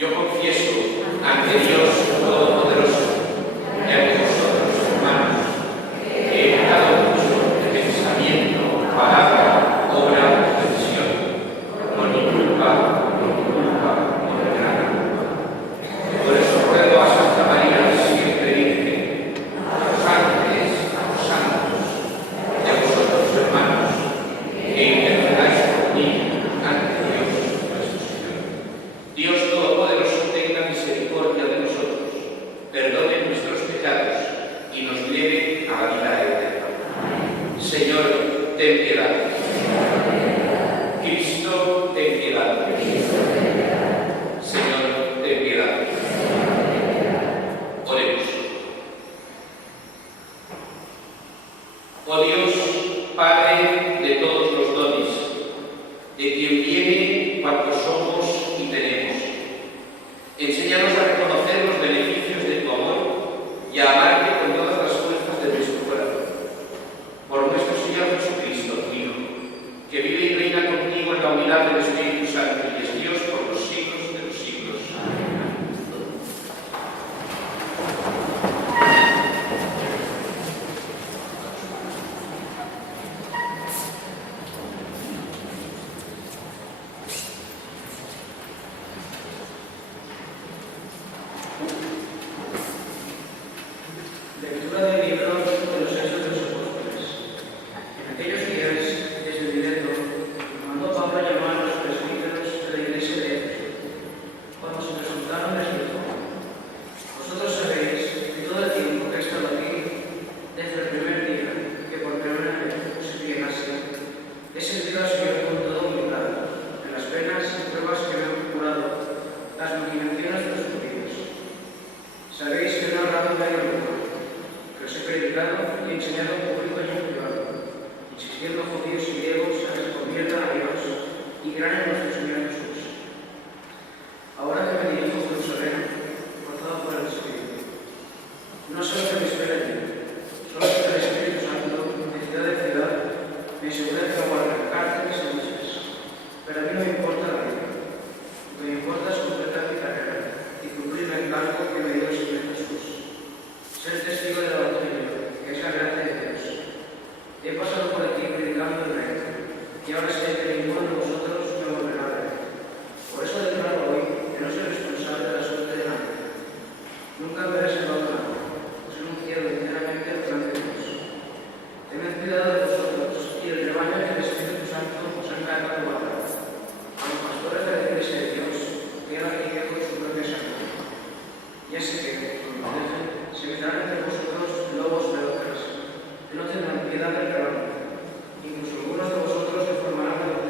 Yo confieso ante Dios Todopoderoso y ante vosotros, hermanos, que he pecado mucho de pensamiento, palabra, obra y decisión, por mi culpa, por mi gran culpa. Por eso ruego a Santa María, siempre Virgen, a los ángeles, a los santos y a vosotros, hermanos, que intercedáis por mí ante Dios nuestro Señor. Dios Todopoderoso tenga misericordia de nosotros, perdone nuestros pecados y nos lleve a la vida eterna. Señor, ten piedad. Cristo, ten piedad. Señor, ten piedad. Oremos. Oh Dios, Padre de todos los dones, de quien viene cuanto somos y tenemos, enséñanos a reconocer los beneficios de tu amor y a amarte con todas las fuerzas de nuestro corazón. Por nuestro Señor Jesucristo, tu Hijo, que vive y reina contigo en la unidad del Espíritu Santo y es Dios por los siglos de los siglos. Amén. Lectura del libro de los Hechos de los Apóstoles. En aquellos días, desde Mileto, mandó Pablo a llamar a los presbíteros de la iglesia de Éfeso. Cuando se presentaron, les dijo: vosotros sabéis que todo el tiempo que he estado aquí, desde el primer día que por primera vez puse pie en Asia, he sentido al Señor con toda humildad en las penas y pruebas que me han procurado las maquinaciones de los judíos. Sabéis que no he hablado de alguno, que os he predicado y enseñado en público y en privado, insistiendo a judíos y griegos a que se conviertan a Dios y crean en nuestro Señor Jesús. Ahora que me dirijo a Jerusalén, forzado por el Espíritu, no sé lo que me espera allí, solo que el Espíritu Santo, de ciudad en ciudad, me asegura que aguardan cárceles y luchas. Pero a mí no me importa la vida. Lo que me importa es completar mi carrera y cumplir el encargo que me dio el Señor Jesús. Ser testigo del Evangelio, que es la gracia de Dios. He pasado por aquí predicando el reino, y ahora sé que ninguno de vosotros me volverá a ver. Por eso declaro hoy que no soy responsable de la suerte de nadie. Nunca me veré salvado nada, pues he anunciado enteramente el plan de Dios. Tened cuidado de vosotros y el rebaño que el Espíritu Santo os ha encargado guardar. A los pastores de la iglesia de Dios, que han adquirido con su propia sangre. Ya sé que, cuando lo dejen, se meterán entre vosotros lobos feroces, que no tendrán piedad del rebaño. Incluso algunos de vosotros se formarán de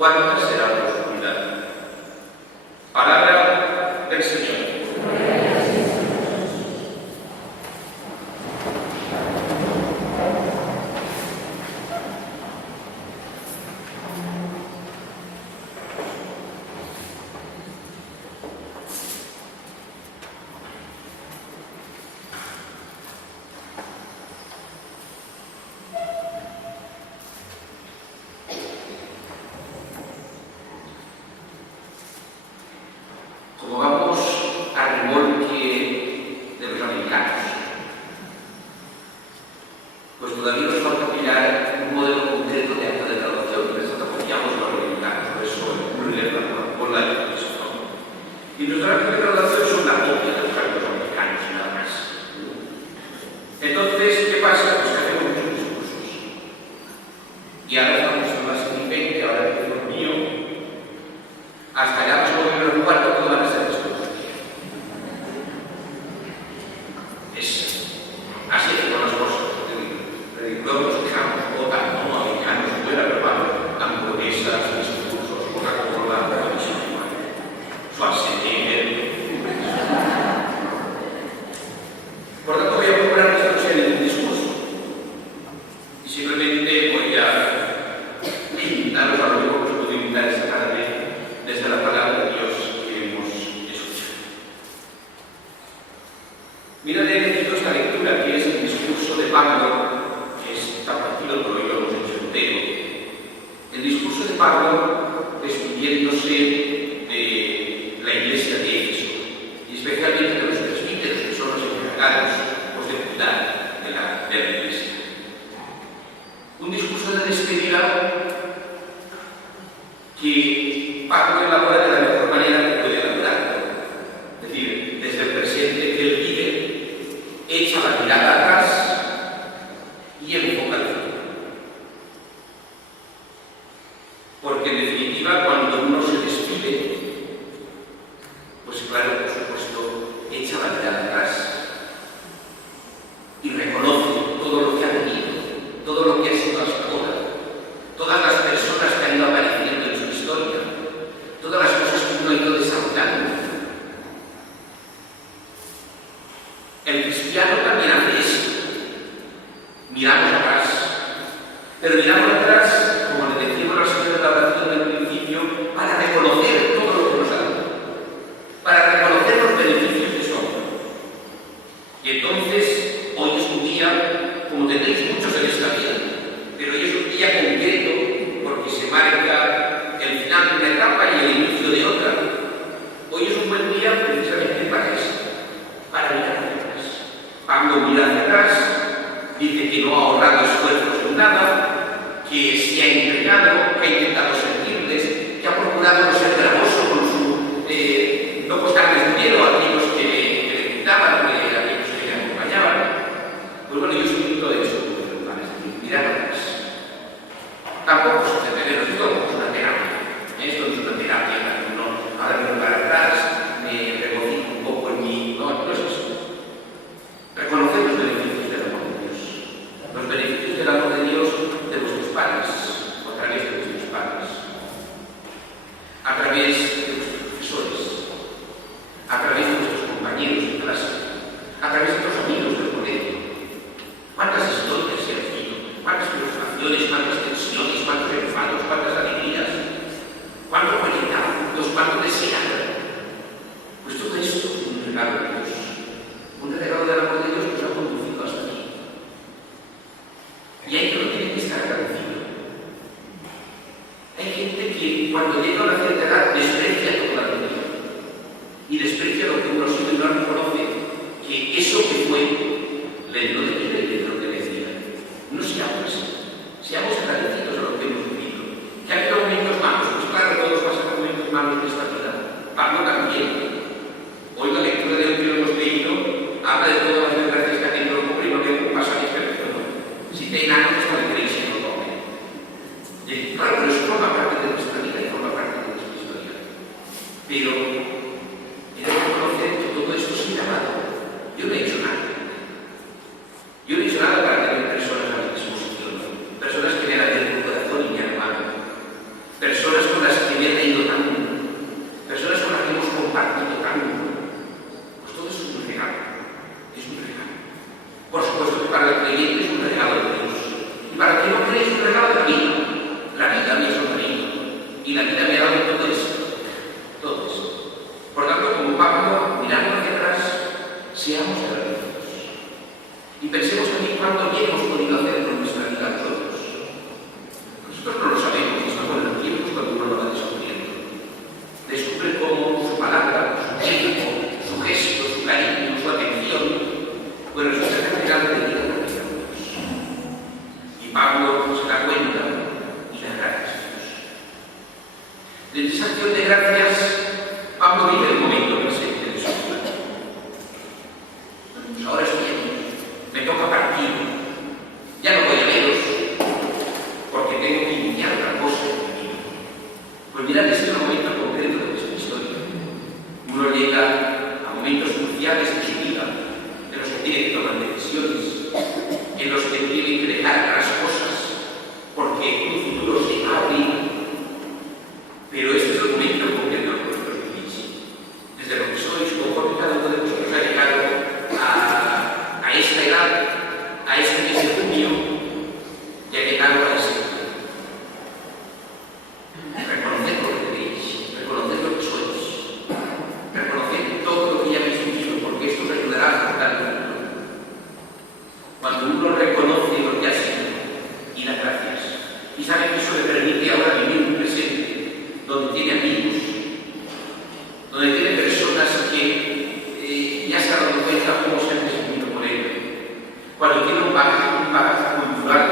¿cuánta será la oscuridad? Palabra del Señor. Como vamos a remolque de los americanos, pues todavía nos falta pillar un modelo concreto de acta de graduación, pero nosotros copiamos los americanos, por eso por la educación. Y nuestra acta de graduación es una copia de los actos americanos y nada más. Entonces, ¿qué pasa? Pues que hacemos muchos discursos. Y ahora estamos en la siguiente, ahora el hijo mío, hasta ya nos volvemos un cuarto, todo van a ser discursos. Así es con las cosas. Luego nos dejamos votar como americanos, fuera, pero vamos, hamburguesas, discursos, Coca-Cola, Schwarzenegger. Por tanto, voy a procurar que esto no sea ningún discurso. Y simplemente voy a daros a lo mismo que os puedo invitar esta tarde desde la palabra de Dios que hemos escuchado. Mirad, he elegido esta lectura que es el discurso de Pablo, que está partido por hoy lo hemos hecho entero. El discurso de Pablo despidiéndose de la iglesia de Éfeso, y especialmente de los presbíteros, que son los encargados pues, de cuidar de la iglesia. Un discurso de despedida que Pablo elabora de la mejor manera que puede elaborarlo. Es decir, desde el presente que él vive, echa la mirada atrás y enfoca el futuro. Porque en definitiva, cuando uno se despide, pues claro, por supuesto, echa la mirada atrás y reconoce todo lo que ha vivido, todo lo que ha sido hasta ahora, todas las personas que han ido apareciendo en su historia, todas las cosas que uno ha ido desarrollando. El cristiano también hace eso. Miramos atrás, pero miramos atrás, como le decimos a la señora de la oración del principio, para reconocer todo lo que nos ha dado, para reconocer los beneficios que somos. Y entonces, hoy es un día, como tendréis muchos en esta vida, pero hoy es un día concreto porque se marca el final de una etapa y el inicio de otra. Hoy es un buen día precisamente para eso, para mirar hacia atrás. Pablo mira hacia atrás, dice que no ha ahorrado esfuerzos en nada, que se ha entregado, que ha intentado servirles, que ha procurado no ser gravoso con su no costarles dinero a aquellos que le cuidaban, a aquellos que le acompañaban. Pues bueno, yo os invito de eso, mirar atrás. Tampoco es entreteneros, esto es una terapia. Esto no es una terapia en la que uno, ahora miro para atrás, me regocijo un poco en mí. No, no es eso. Reconocer los beneficios del amor de Dios. Los beneficios del amor de Dios de vuestros padres, o a través de vuestros padres. A través de vuestros profesores. A través de vuestros compañeros de clase. A través de vuestros amigos del colegio. ¿Cuántas historias se han vivido? ¿Cuántas frustraciones? ¿Cuántas tensiones? ¿Cuántos enfados? ¿Cuántas alegrías? ¿Cuánto proyectamos? ¿Cuánto desear? Pues todo esto es un regalo de Dios. Un regalo del amor de Dios que nos ha conducido hasta aquí. Y hay que no tiene que estar agradecido. Hay gente que cuando llega a una cierta edad desprecia toda la vida y desprecia lo que uno sigue y no reconoce que eso que fue le dio de vida y le dio lo que decía. No seamos así. Seamos agradecidos a lo que hemos vivido. Que ha habido momentos malos, pues claro, todos pasan momentos malos en esta vida. Pablo también. Hoy la lectura de hoy que hemos leído habla de todas las desgracias que ha tenido el pobre y no que pasa ni perfecto. Si tiene algo que está de creer, si no tome. Claro, pero eso forma parte de nuestra vida y forma parte de nuestra historia. Pero hay que reconocer que todo esto se ha dado. Yo no he hecho nada. Yo no he hecho nada para tener personas a mi disposición. Personas que me han abierto el corazón y me han amado. Personas con sabe que eso le permite ahora vivir un presente donde tiene amigos, donde tiene personas que ya se han dado cuenta cómo se han desempeñado por él, cuando tiene un bagaje cultural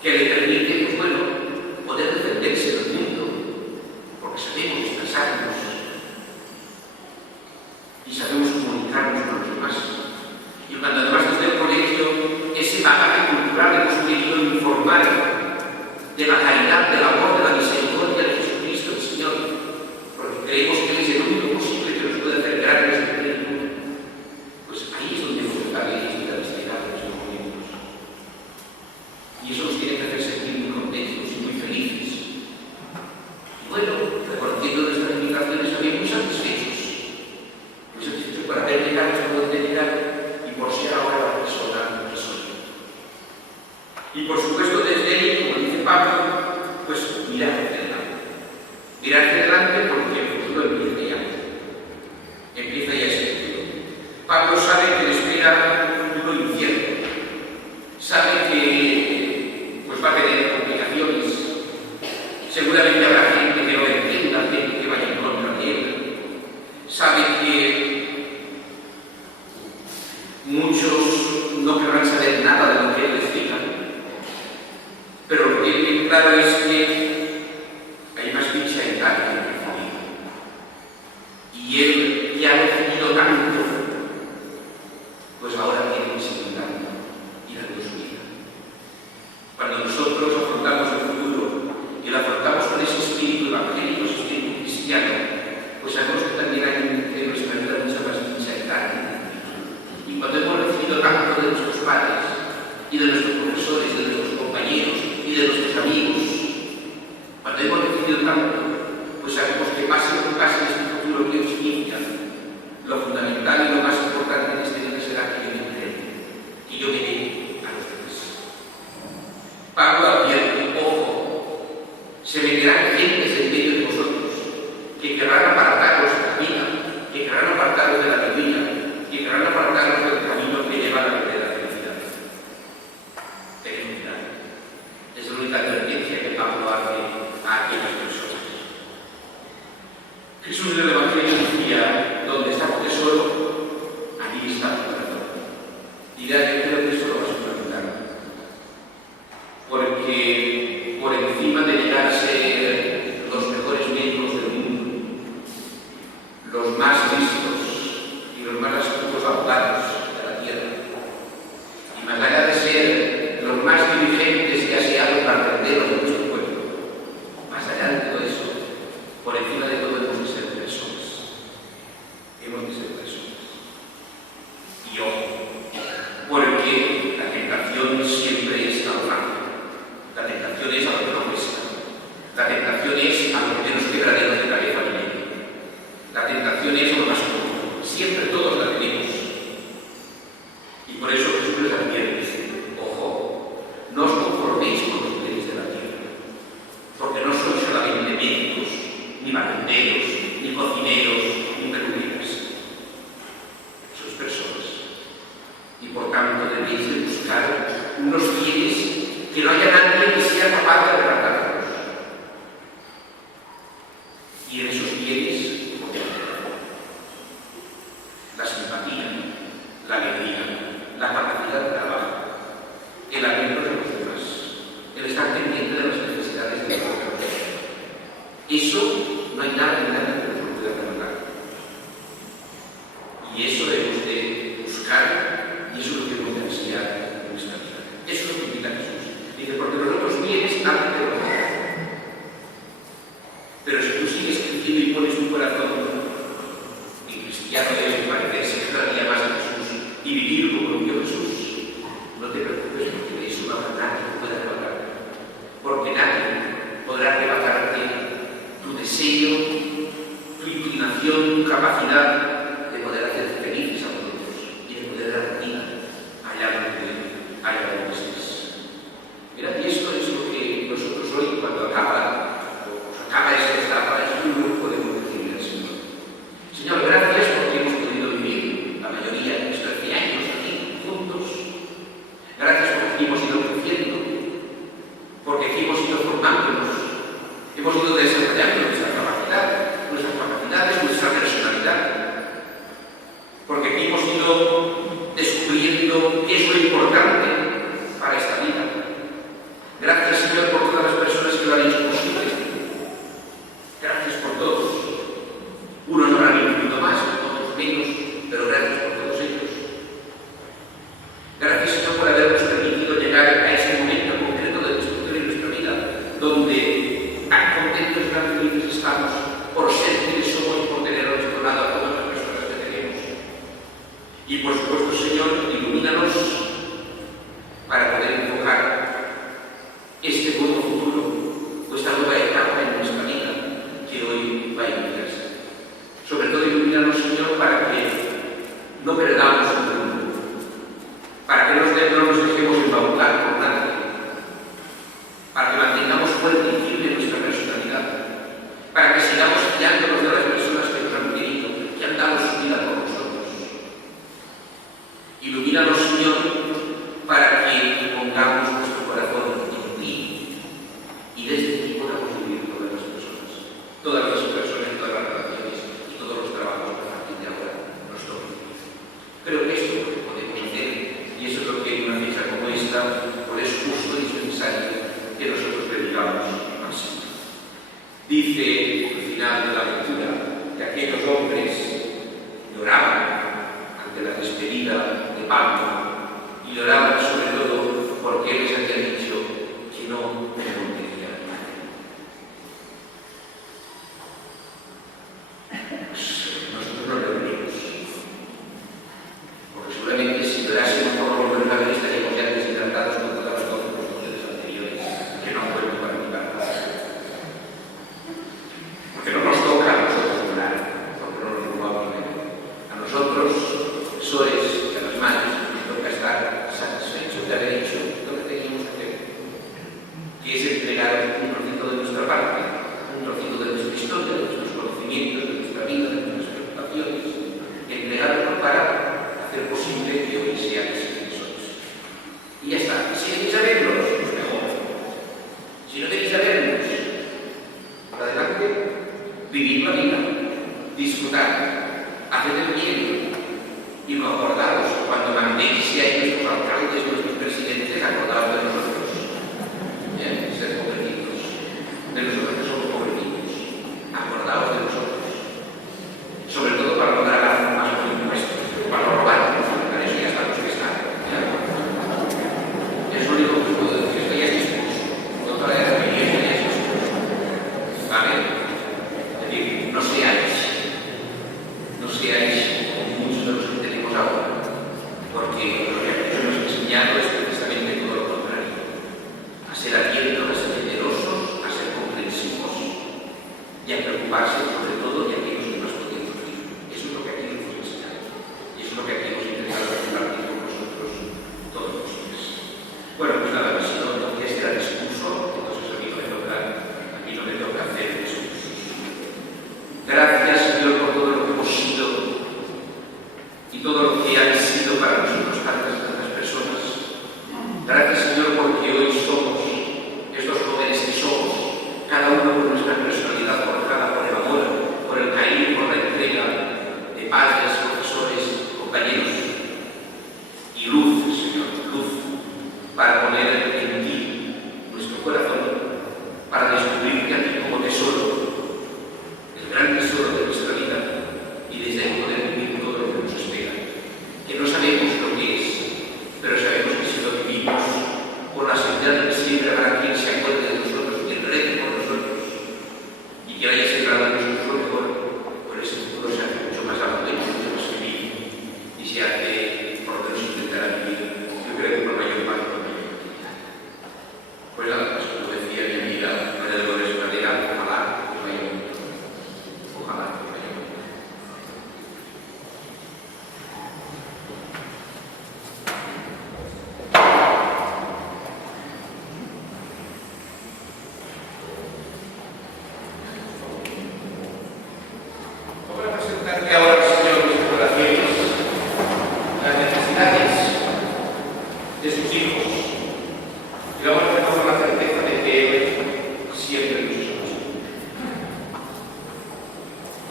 que le permite, pues bueno, poder defenderse del mundo, porque sabemos expresarnos y sabemos comunicarnos con los demás. Y cuando además desde el colegio ese bagaje cultural hemos querido informar de la caridad, del amor, de la misericordia de Jesucristo el Señor, porque creemos que Él es el único posible que nos puede hacer grandes en el mundo, pues ahí es donde hemos de darle la vastedad de nuestros momentos. Y eso nos tiene que hacer sentir muy contentos y muy felices. Y bueno, reconociendo nuestras limitaciones, también muy satisfechos por haber llegado hasta donde llegar y por ser ahora la persona que soy. Y por supuesto desde ahí, como dice Pablo, pues mirar hacia adelante. Mirar hacia adelante porque el futuro empieza ya. Empieza ya ese futuro. Pablo sabe que le espera un duro infierno. Sabe que pues va a tener complicaciones. Seguramente habrá gente que no le entienda, gente que vaya en contra de él. Sabe que muchos no querrán saber nada de lo que él les diga, pero lo que tiene claro es que hay más dicha en dar que en recibir. Y él ya ha recibido tanto, pues ahora tiene que seguir dando y dando su vida. Cuando nosotros afrontamos el futuro y lo afrontamos con ese espíritu evangélico, ese espíritu cristiano, pues sabemos que también hay en nuestra vida mucha más dicha en dar. Y cuando hemos recibido tanto de nuestros padres, y de nuestros profesores, de nuestros compañeros, y de nuestros amigos, cuando hemos recibido tanto, pues sabemos que pase lo que pase en este futuro que Dios inicia, lo fundamental y lo más importante en este día será que yo me entregue, que yo me dé a los demás. Pablo advierte, ojo, se meterán gentes en medio de vosotros, que querrán apartaros de la vida, que querrán apartaros de la alegría, y querrán apartarnos del camino que lleva a la verdadera felicidad. Tenemos cuidado. Es la única advertencia que Pablo hace a aquellas personas. Jesús en el Evangelio decía, donde está tu tesoro, allí está tu corazón. Dirá, yo creo que eso lo vas a preguntar. Porque por encima de llegar a ser los mejores médicos del mundo, los más listos y los más astutos abogados de la tierra, y más allá de ser los más diligentes y aseados barrenderos de nuestro pueblo, más allá de todo eso, por encima de todo hemos de ser personas. Hemos de ser personas. Y ojo, porque la tentación siempre es la ofensa. La tentación es a lo que no cuesta. La tentación es a lo que menos quebraderos de cabeza viene. La tentación es lo más común. Siempre todos la tenemos. Y por eso Jesús les advierte, ojo, no os conforméis con los bienes de la tierra, porque no sois solamente médicos, ni barrenderos, ni cocineros, ni peluqueras. Sois personas. Y por tanto debéis de buscar unos bienes que no haya nadie que sea capaz de arrebatarlos. Y en esos bienes, la simpatía, la alegría, la capacidad de trabajo, el arreglo de los demás, el estar pendiente de las necesidades de los otros. Eso no hay nada ni nada que nos pueda arreglar. Y eso debemos de buscar, y eso es lo que debemos de ansiar en nuestra vida. Eso es lo que invita Jesús. Dice, porque los otros bienes nadie te lo da. Pero si tú sigues creciendo y pones tu corazón en cristiano, debes parecerse cada día más a Jesús y vivir como lo vio Jesús. No te preocupes porque de eso no habrá nadie que pueda arrebatar. Porque nadie podrá arrebatarte tu deseo para que no perdamos el rumbo, para que no nos dejemos embaucar por nadie, para que mantengamos fuerte y firme nuestra personalidad, para que sigamos fiándonos de las personas que nos han querido, que han dado su vida por nosotros. Ilumínanos, Señor, para que pongamos nuestro corazón en ti y desde ti podamos vivir todas las personas, todas las relaciones y todos los trabajos que a partir de ahora nos toquen. Creo que esto es lo que podemos hacer y eso es lo que en una fecha como esta pues es justo y es necesario que nosotros predicamos así. Dice al final de la lectura que aquellos hombres lloraban ante la despedida de Pablo y lloraban sobre todo porque él les había dicho que no me volvería a nadie. Nosotros no lo unimos, porque seguramente si llorásemos por no volver a ver estaríamos ya deshidratados con todas las constituciones anteriores que no pueden participar. Porque no nos toca a nosotros llorar, porque no nos vamos a ver. A nosotros, profesores y a las madres, nos toca estar satisfechos de haber hecho lo que teníamos que hacer, que es entregar un trocito de nuestra parte, un trocito de nuestra historia, de nuestros conocimientos, de nuestra vida, de nuestras preocupaciones, entregarlo para hacer posible que hoy seáis quienes sois. Y ya está. Si queréis sabernos, pues mejor. Si no queréis sabernos, adelante, vivid la vida, disfrutad, haced el bien y no acordaos. Cuando mandéis si hay nuestros alcaldes, nuestros presidentes, acordaos de nosotros. Bien, ser pobrecitos, de nosotros que somos pobrecitos, acordaos de nosotros. Sobre todo para no tragar más los impuestos, para no robar, para eso ya estamos que están. Es lo único que puedo decir, esto ya es discurso, no toda la experiencia ya es discurso. ¿Vale? Es decir, no seáis como muchos de los que tenemos ahora, porque lo que aquí nos ha enseñado es precisamente todo lo contrario, a ser abiertos, a ser generosos, a ser comprensivos y a preocuparse sobre todo de aquellos que más podemos vivir. Eso es lo que aquí nos hemos enseñado y eso es lo que aquí hemos intentado compartir con nosotros todos los días. Bueno, pues nada, si no, este era el discurso, entonces a mí no me toca hacer discursos. Gracias, Señor, por todo lo que hemos sido y todo lo que han sido para nosotros tantas personas. Gracias, Señor, porque hoy somos estos jóvenes que somos, cada uno con nuestra personalidad forjada por el amor, por el cariño, por la entrega de padres, profesores, compañeros. Y luz, Señor, luz, para poner en ti nuestro corazón, para descubrirte a ti como tesoro, el gran tesoro de nuestra vida, y desde ahí poder vivir todo lo que nos espera. Que no sabemos lo que es, pero sabemos que si lo vivimos, con la seguridad de que siempre habrá quien se acuerde de nosotros, quien rece por nosotros, y que haya sembrado en nosotros lo mejor, por ese futuro se hace mucho más abundante, mucho más feliz, y se hace, por lo menos intentará vivir, yo creo que por mayor parte de la vida. Pues nada, como decía mi amiga María Dolores Pradera, ojalá que vaya bonito. Ojalá que vaya bonito. Voy a presentarte ahora, Señor, mis oraciones, las necesidades de sus hijos. Y vamos a hacer con la certeza de que Él siempre nos escucha.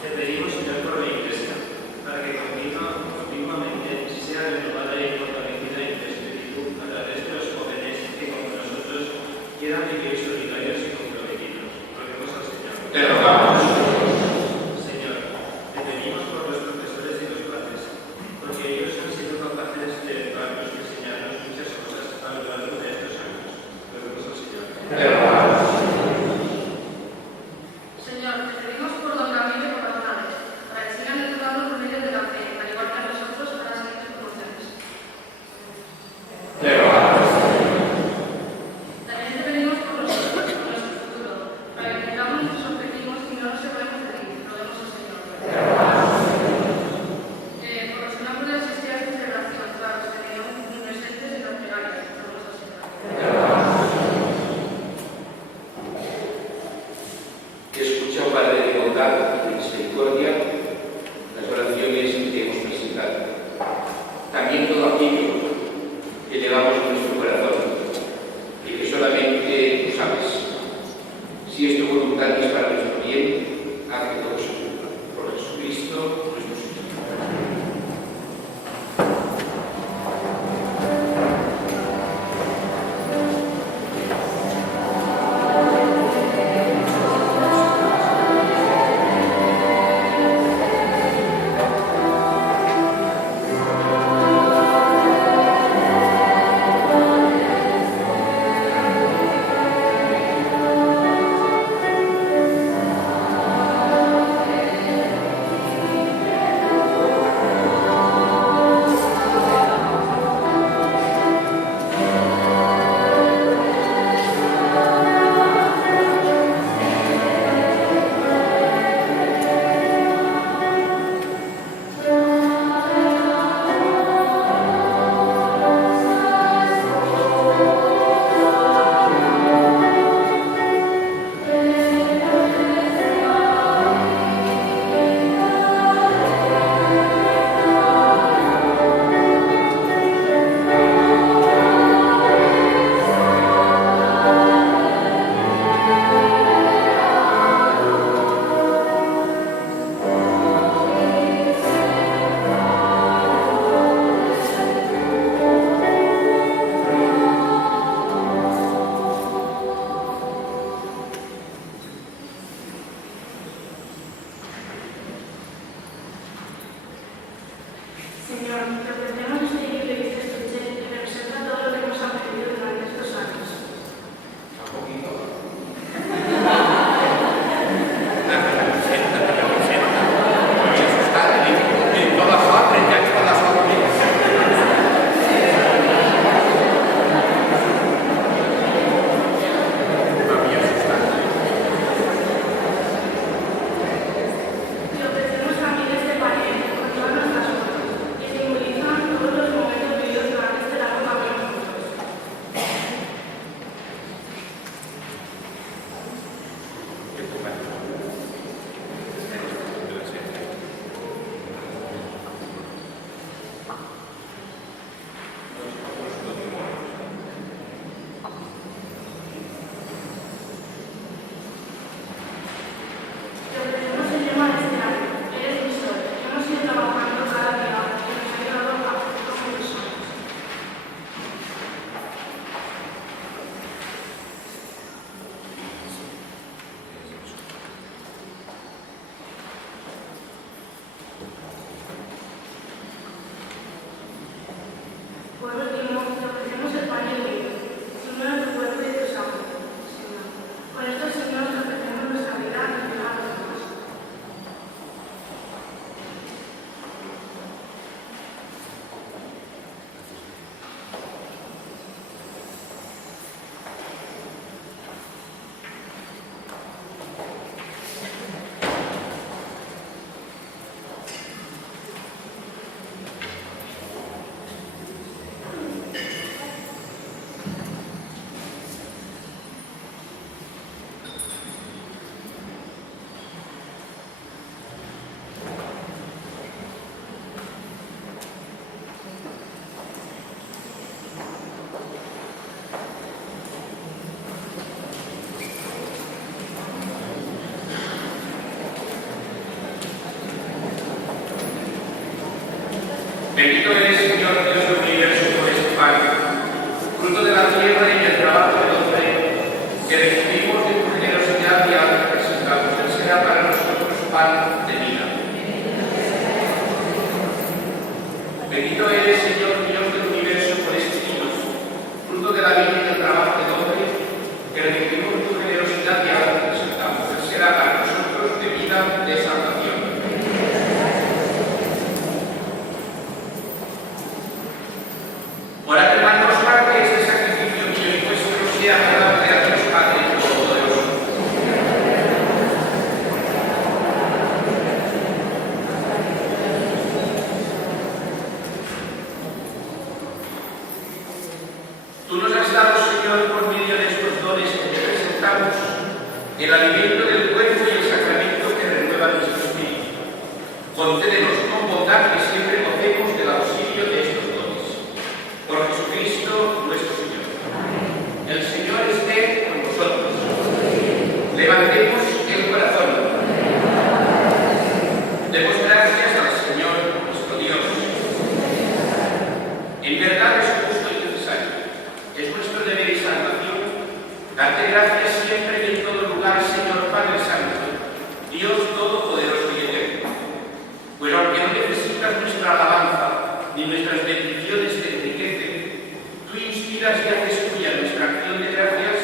Te pedimos, Señor, por la Iglesia, para que continuamente sea renovada y fortalecida en tu espíritu a través de los jóvenes que, como nosotros, quieran vivir solidarios y comprometidos. Roguemos al Señor. Te rogamos. Señor, te pedimos por los profesores y los padres, porque ellos han sido capaces de educarnos y enseñarnos muchas cosas a lo largo de estos años. Roguemos al Señor. Te rogamos. Señor, te pedimos por don Ramiro y por las madres, para que sigan educando por medio de la fe, al igual que a nosotros a las siguientes promociones. Te rogamos. También te pedimos por los niños, por nuestro futuro, para que tengamos nuestros objetivos y no nos separemos de ti. Roguemos al Señor. Te rogamos. recibimos de tu generosidad y ahora te presentamos. Él será para nosotros pan de vida. Bendito eres, Señor, Dios del universo, por este vino, fruto de la vida y del trabajo del hombre, que recibimos de tu generosidad y ahora te presentamos. Él será para nosotros de vida, de salvación. Orad, hermanos, para que este sacrificio mío y vuestro sea agradable a Dios Padre Todopoderoso. Tú nos has dado, Señor, por medio de estos dones que te presentamos, el alimento del cuerpo y el sacramento que renueva nuestro espíritu. Concédenos con bondad que siempre gocemos del auxilio de estos dones. Por Jesucristo nuestro Señor. El Señor esté con vosotros. Levantemos el corazón. Demos gracias al Señor nuestro Dios. En verdad es justo y necesario. Es nuestro deber y salvación darte gracias siempre y en todo lugar, Señor Padre Santo, Dios Todopoderoso y Eterno. Pues aunque no necesitas nuestra alabanza ni nuestras bendiciones te enriquecen, tú inspiras y haces tuya nuestra acción de gracias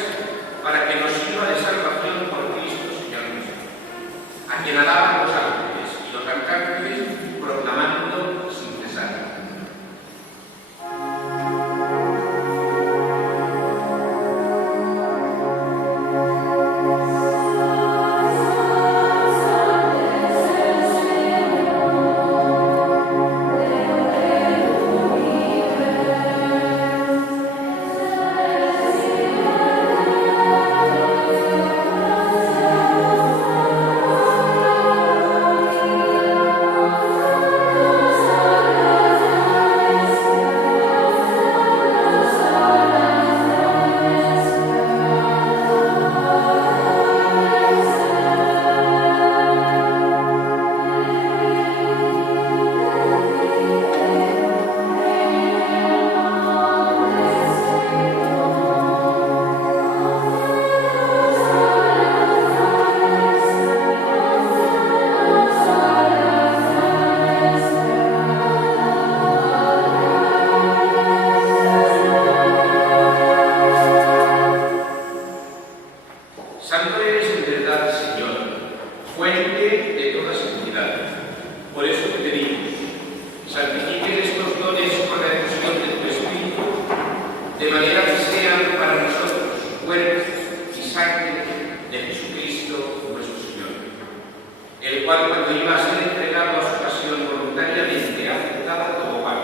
para que nos sirva de salvación por Cristo, Señor nuestro, a quien alaban los ángeles y los arcángeles, proclamando sin cesar. Santo eres en verdad, Señor, fuente de toda santidad. Por eso te pedimos, santifiquen estos dones con la efusión de tu Espíritu, de manera que sean para nosotros cuerpo y sangre de Jesucristo nuestro Señor, el cual cuando iba a ser entregado a su pasión voluntariamente aceptaba como pan.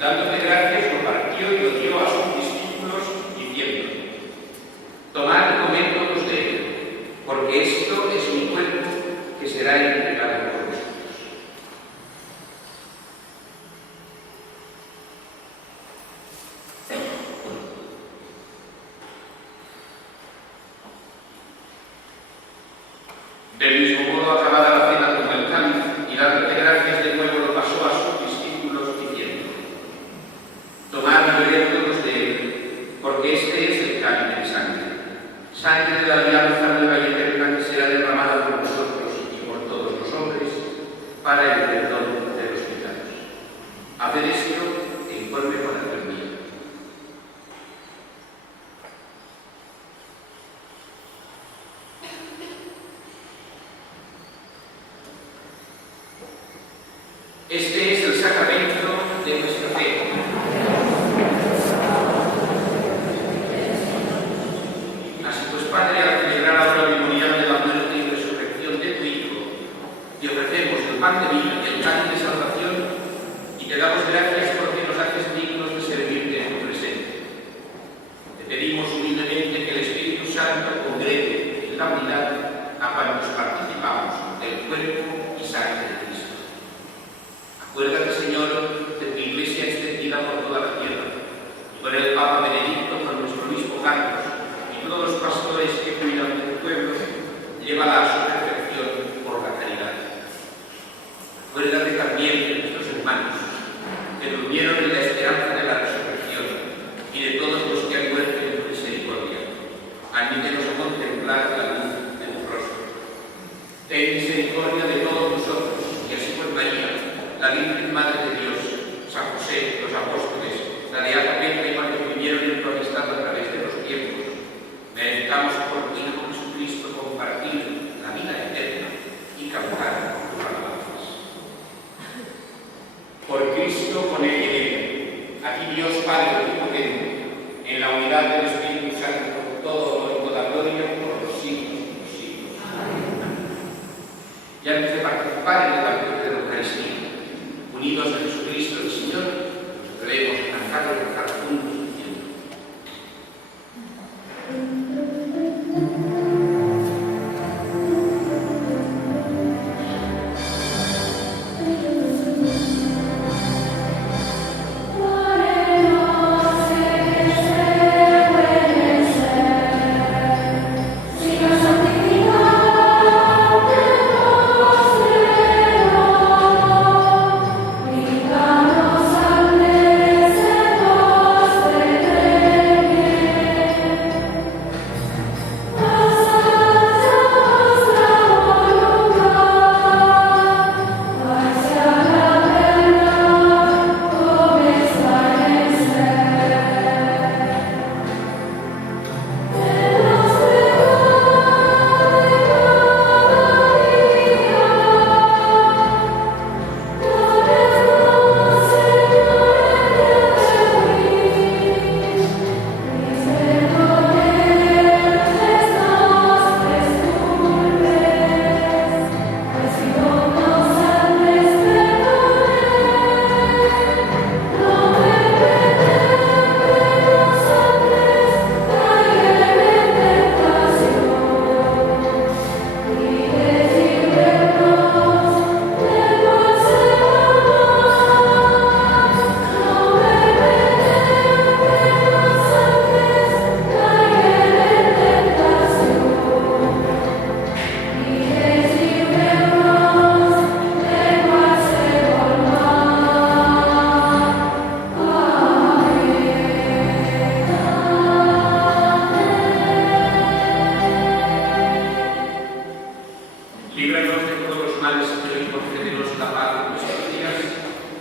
Dándote gracias, lo partió y lo dio a sus discípulos, diciendo: tomad y comed todos de él, porque esto es mi cuerpo que será entregado por vosotros. Del mismo modo, acabada la cena, tomó el cáliz y dándote gracias de nuevo lo pasó a sus discípulos, diciendo: tomad y bebed todos de él, porque este es el cáliz de mi sangre, sangre de la alianza nueva y eterna que será derramada por vosotros y por todos los hombres para el perdón de los pecados. Haced esto en forma confraternal. Este es el sacramento de nuestra fe. Así pues, Padre, al celebrar ahora el memorial de la muerte y resurrección de tu Hijo, te ofrecemos el pan de vida y el pan de salvación y te damos gracias porque nos haces dignos de servirte en tu presencia. Te pedimos humildemente que el Espíritu Santo congregue en la unidad a cuantos participamos del cuerpo y sangre de Cristo. Acuérdate, Señor, de tu Iglesia extendida por toda la tierra, y con el Papa Benedicto, con nuestro obispo Carlos, y todos los pastores que cuidan de tu pueblo, llévala a su perfección por la caridad. Acuérdate también de nuestros hermanos, que durmieron en la esperanza de la resurrección, y de todos los que han muerto en tu misericordia. Admítenos contemplar la luz de tu rostro. Ten misericordia de todos nosotros, y así por María, la Virgen Madre de Dios, San José, los apóstoles, la Beata Petra y Juan que vivieron en tu amistad a través de los tiempos, merezcamos por tu Hijo Jesucristo compartir la vida eterna y cantar tus alabanzas. Por Cristo, con él y en él, a ti Dios Padre omnipotente, en la unidad del Espíritu Santo, todo honor y toda gloria por los siglos de los siglos. Y antes de participar en el banquete de la Eucaristía, unidos a Jesucristo el Señor, nos debemos cantar y rezar juntos diciendo: líbranos de todos los males, Señor, y concédenos la paz en nuestros días,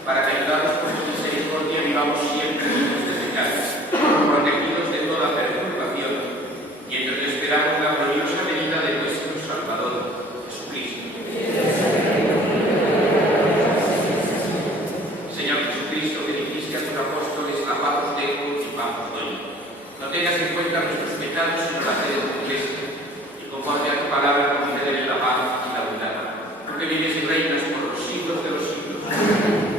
para que, ayudados por tu misericordia, vivamos siempre libres de pecado, protegidos de toda perturbación, mientras que esperamos la gloriosa venida de nuestro Salvador, Jesucristo. Señor Jesucristo, que dijiste a tus apóstoles: la paz os dejo y paz os doy. No tengas en cuenta nuestros pecados, sino la fe de tu Iglesia, y conforme a tu palabra concédele la paz y la unidad, porque vives y reinas por los siglos de los siglos.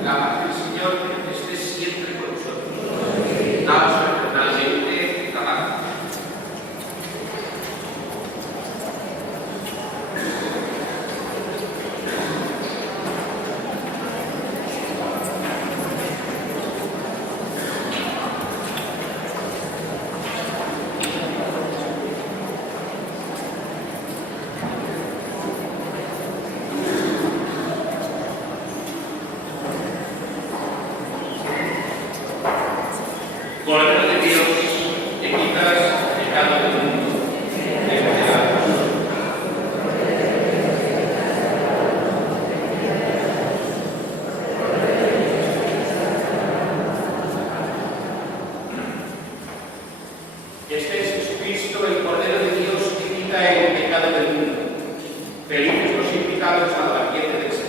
La paz del Señor esté siempre con nosotros. Daos fraternalmente la paz. Cordero de Dios, que quitas el pecado del mundo, despedados. Este es Jesucristo, el Cordero de Dios, que quita el pecado del mundo. Felices los invitados al banquete del Señor.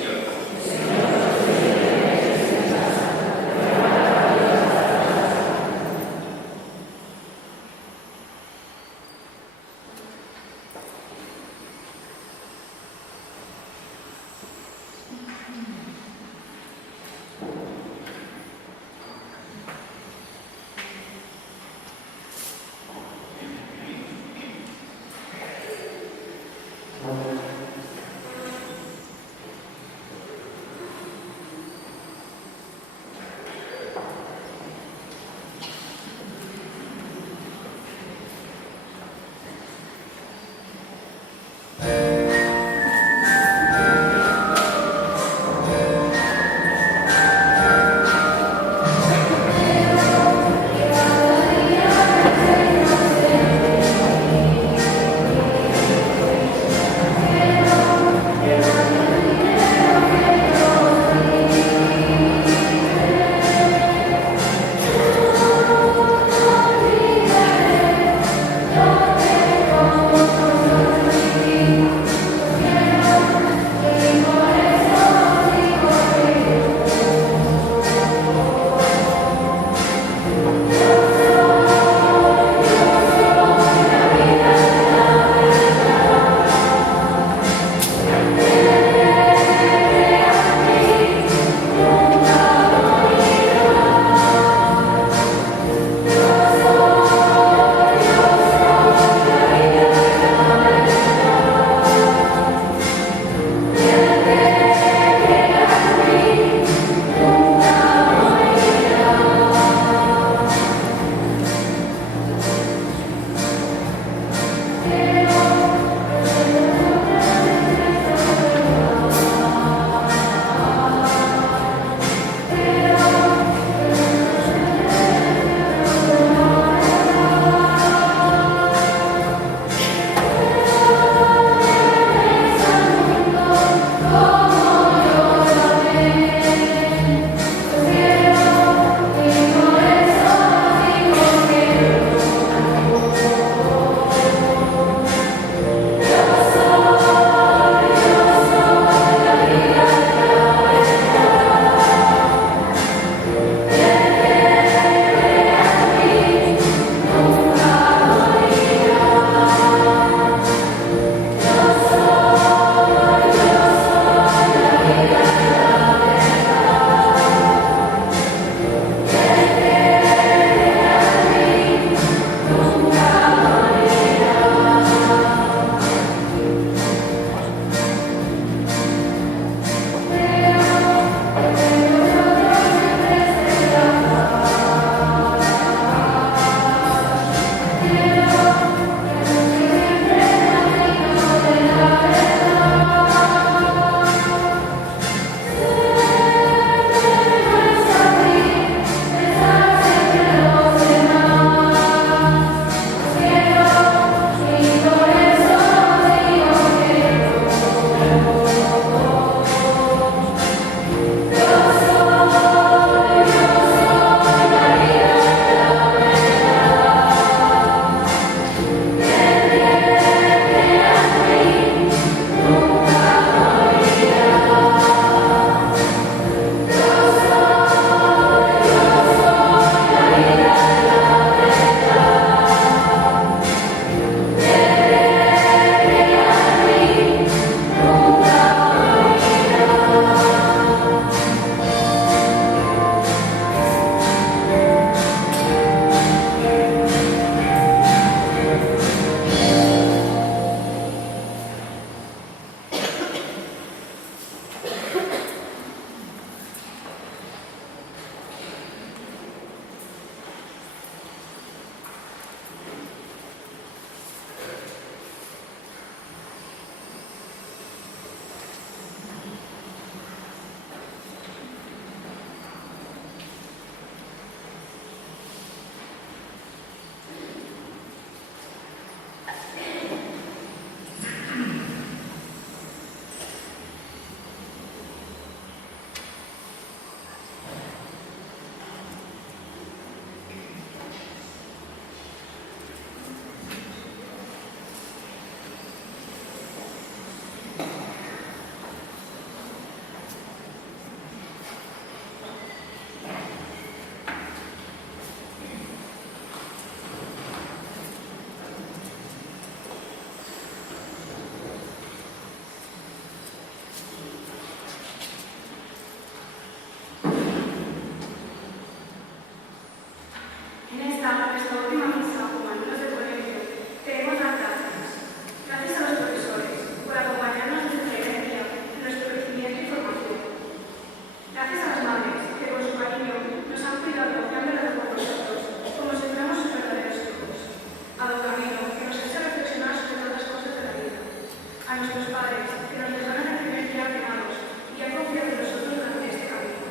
nuestros padres, que nos dejaron el primer día quemados y que han confiado en nosotros durante este camino.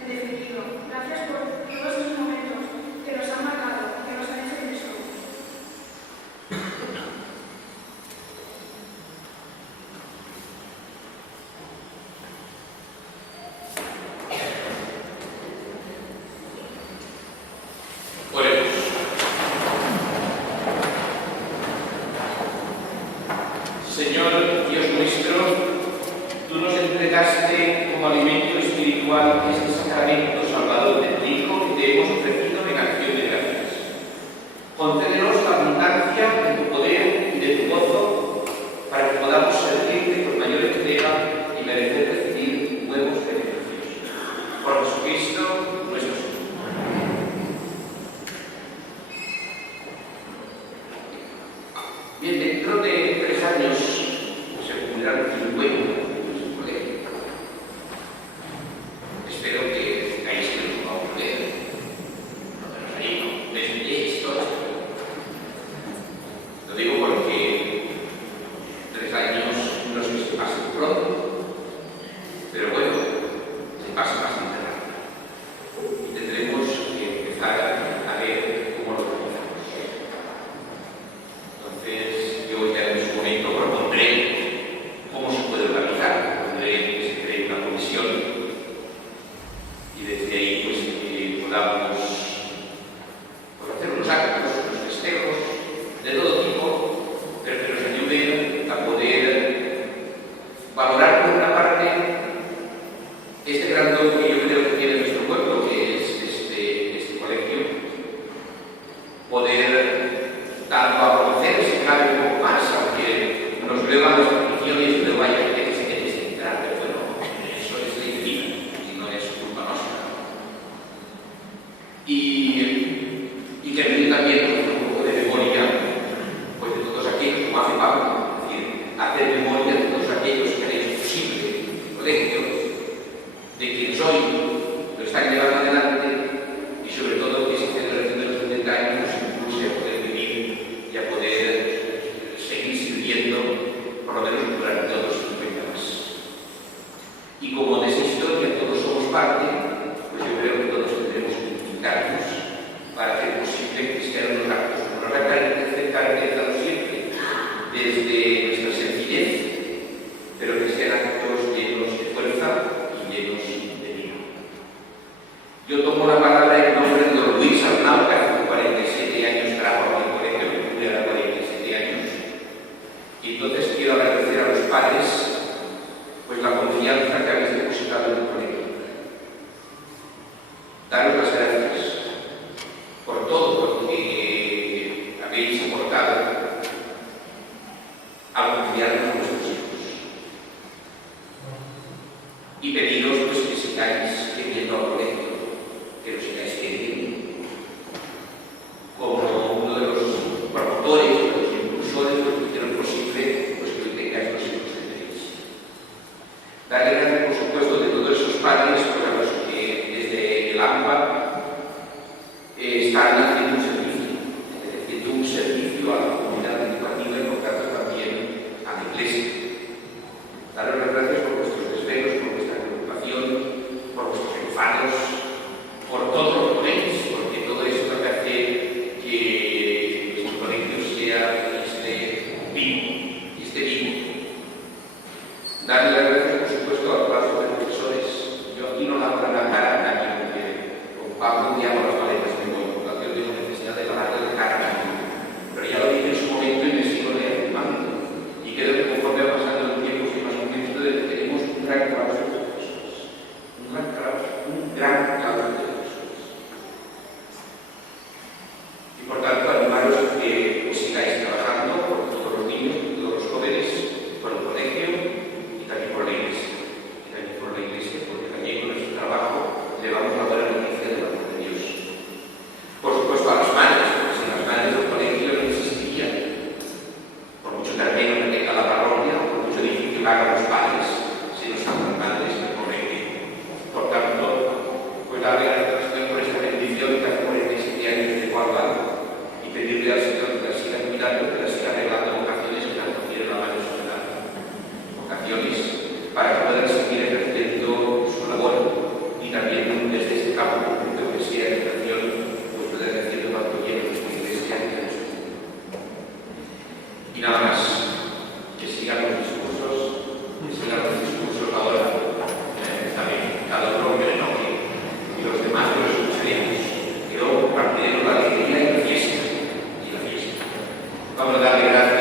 En definitiva, gracias por todos esos momentos que nos han marcado, que nos han hecho quienes somos. Oremos. Señor Dios nuestro, tú nos entregaste como alimento espiritual este sacramento salvador de tu Hijo que te hemos ofrecido en acción de gracias. Concédenos la abundancia de tu poder y de tu gozo para que podamos servirte con mayor entrega y merecer recibir nuevos beneficios. Por Jesucristo nuestro Señor. Bien, dentro de 3 años se cumplirán 50 en su colegio. Espero que tengáis que no va a ocurrir. No menos ahí, no. Desde esto. Lo digo porque 3 años no sé si pasen pronto, pero bueno, se pasa bastante rápido. Y tendremos que empezar a ver cómo lo realizamos. Entonces, yo ya en su momento propondré cómo se puede organizar, propondré que se cree una comisión y desde ahí pues que podamos hacer unos actos, unos festejos de todo tipo, pero que nos ayuden a poder valorar por una parte este gran don que yo creo que tiene nuestro pueblo, que es este colegio, poder darlo a conocer, si cabe un poco más, aunque nos luegan las peticiones y luego hay gente que se necesita, pero bueno, eso es ley divina, y no es culpa nuestra. Y que venir también con un poco de memoria, pues de todos aquellos, como hace Pablo, es decir, hacer memoria de todos aquellos que han hecho posible el colegio, de quienes hoy lo están llevando adelante y sobre todo que esa celebración de los 70 años nos impulse a poder vivir y a poder seguir sirviendo por lo menos durante otros 50 más. Y como de esa historia todos somos parte, pues yo creo que todos tendremos que implicarnos para hacer posible que sean unos actos que nos han caracterizado siempre desde nuestra sencillez, pero que sean actos llenos de fuerza y llenos de vida. Yo tomo la palabra en nombre de don Luis Arnau, que hace 47 años trabajo en el colegio, que cumple 47 años. Y entonces quiero agradecer a los padres pues la confianza que habéis depositado en el colegio. Daros las gracias por todo lo que habéis aportado al confiar en vuestros hijos. Y pediros pues que sigáis queriendo al colegio, que lo sigáis queriendo. Como uno de los promotores, de los impulsores, los que hicieron posible pues que hoy tengáis los hijos que tenéis. Darle gracias, por supuesto, de todos esos padres pues, a los que desde el AMPA están haciendo un servicio a la comunidad educativa y por tanto también a la Iglesia. Daros las gracias por vuestros desvelos, por vuestra preocupación, por vuestros enfados, que sigan los discursos ahora. Está bien, cada uno que le toque. Y los demás los escucharemos. Y luego compartiremos la alegría y la fiesta. Vamos a darle gracias